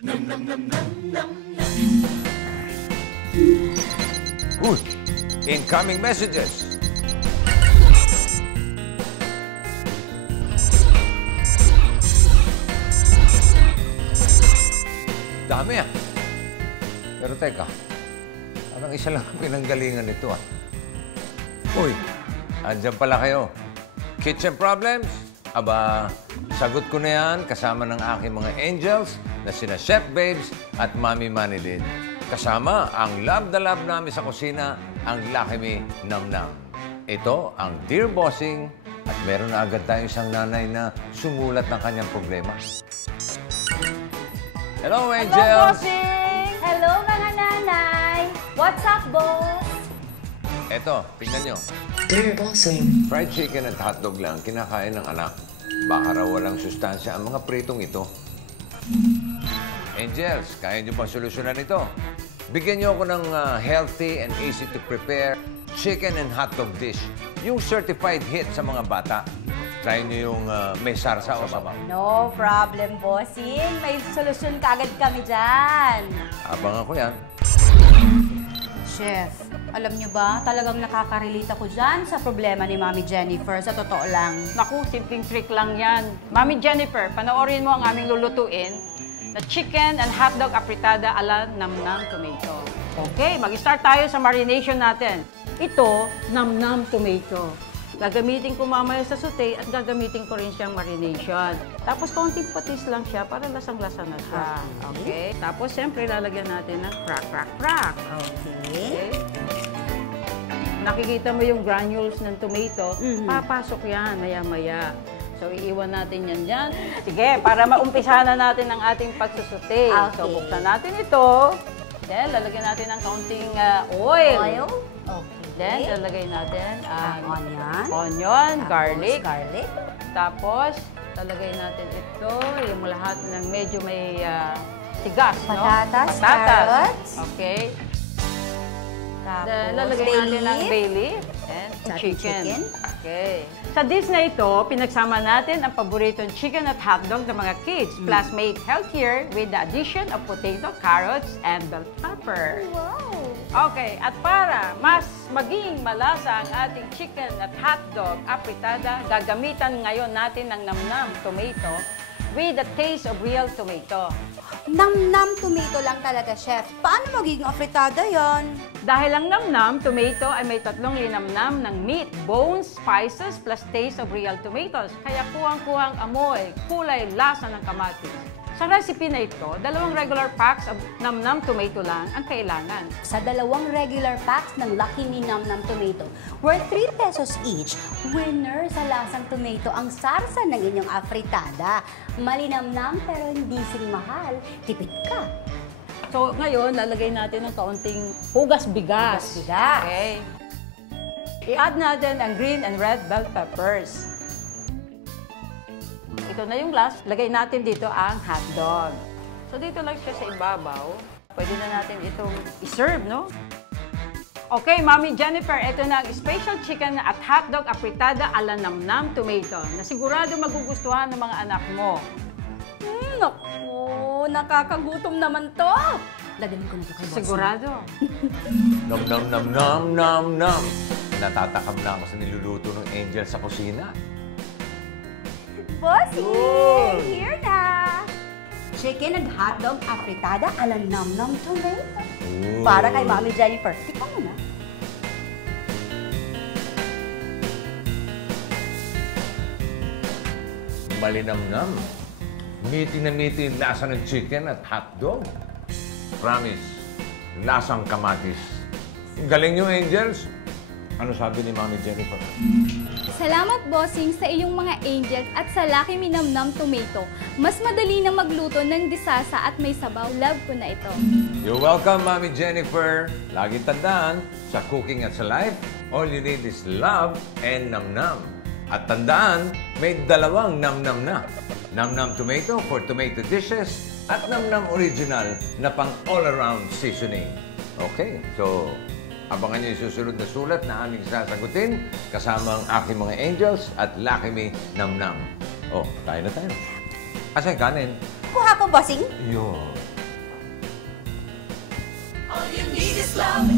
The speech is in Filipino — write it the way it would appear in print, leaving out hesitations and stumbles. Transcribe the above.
Uy, incoming messages. Dami ah. Pero teka, parang isa lang ang pinanggalingan nito ah. Uy, andyan pala kayo. Kitchen problems? Aba, sagot ko na yan kasama ng aking mga angels na sina Chef Babes at Mami Manilin. Kasama ang love na love namin sa kusina, ang Lucky Me Nam Nam. Ito ang Dear Bossing at meron na agad tayong isang nanay na sumulat ng kanyang problema. Hello, Angels! Hello, Bossing! Hello, mga nanay! What's up, boss? Eto, tingnan nyo. Dear Bossing. Fried chicken at hotdog lang kinakain ng anak. Baka raw walang sustansya ang mga pritong ito. Angels, kaya nyo bang solusyonan ito? Bigyan nyo ako ng healthy and easy to prepare chicken and hotdog dish. Yung certified hit sa mga bata. Try nyo yung may sarsa o sabaw. No problem, bossing. May solusyon kaagad kami dyan. Abangan ko yan. Chef, alam niyo ba, talagang nakaka-relate ako dyan sa problema ni Mami Jennifer. Sa totoo lang. Naku, simpleng trick lang yan. Mami Jennifer, panoorin mo ang aming lulutuin na chicken and hotdog apritada ala Nam-Nam tomato. Okay, mag-start tayo sa marination natin. Ito, Nam-Nam tomato. Gagamitin ko mamaya sa sauté at gagamitin ko rin siyang marination. Tapos, konting patis lang siya para lasang-lasa na siya. Okay? Tapos, siyempre, lalagyan natin ng crack. Okay. Nakikita mo yung granules ng tomato, papasok yan maya-maya. So, iiwan natin yan dyan. Sige, para maumpisa na natin ang ating pagsusute. Okay. So, buksan natin ito. Then, lalagyan natin ng kaunting oil. Oil? Okay. Then, lalagay natin ang onion. garlic. Garlic. Tapos, lalagay natin ito, yung lahat ng medyo may tigas, Patatas, no? carrots. Okay. Tapos, Then, lalagay natin ng bay leaf and chicken. Okay. Sa dish na ito, pinagsama natin ang paboritong chicken at hotdog ng mga kids, plus made healthier with the addition of potato, carrots, and bell pepper. Wow! Okay, at para mas maging malasa ang ating chicken at hotdog apritada, gagamitan ngayon natin ng Nam-Nam tomato with the taste of real tomato. Nam-Nam tomato lang talaga, chef. Paano magiging afritada yon? Dahil ang Nam-Nam tomato ay may tatlong linamnam ng meat, bones, spices, plus taste of real tomatoes. Kaya kuhang-kuhang amoy, kulay, lasa ng kamatis. Sa recipe na ito, 2 regular packs of Nam-Nam tomato lang ang kailangan. Sa 2 regular packs ng Lucky Me Nam-Nam tomato, worth 3 pesos each, winner sa lasang tomato ang sarsa ng inyong afritada. Malinamnam pero hindi sing mahal. Tipid ka. So, ngayon, lalagay natin ng kaunting hugas bigas. Hugas-bigas. Okay. I-add natin ang green and red bell peppers. Ito na yung last. Lagay natin dito ang hotdog. So, dito lang siya sa ibabaw. Pwede na natin itong i-serve, no? Okay, Mami Jennifer, ito na ang special chicken at hotdog apritada ala Nam-Nam tomato na sigurado magugustuhan ng mga anak mo. Naku, nakakagutom naman to. Lagyan ko na to kay boss. Sigurado. Nam nam nam nam nam nam. Natatakam na ako sa niluluto ng Angel sa kusina. Bossy, Yun. here na. Chicken and hotdog apritada ala Nam-Nam tomato. Ooh. Para kay Mami Jennifer. Tikman mo na. Malinamnam. Meaty na meaty yung lasa ng chicken at hotdog. Promise, lasang kamatis. Galing nyo, Angels. Ano sabi ni Mami Jennifer? Salamat, bossing, sa iyong mga angels at sa Lucky Me Nam-Nam tomato. Mas madali na magluto ng disasa at may sabaw. Love ko na ito. You're welcome, Mami Jennifer. Laging tandaan, sa cooking at sa life, all you need is love and nam-nam. At tandaan, may 2 nam-nam na. Nam-Nam tomato for tomato dishes at Nam-Nam original na pang all-around seasoning. Okay, so abangan niyo yung susunod na sulat na aming sasagutin kasama ang aking mga angels at Lucky Me Nam-Nam. Oh, tayo na tayo. Asa yung kanin? Kuha ko, bossing. Yun. All you need is love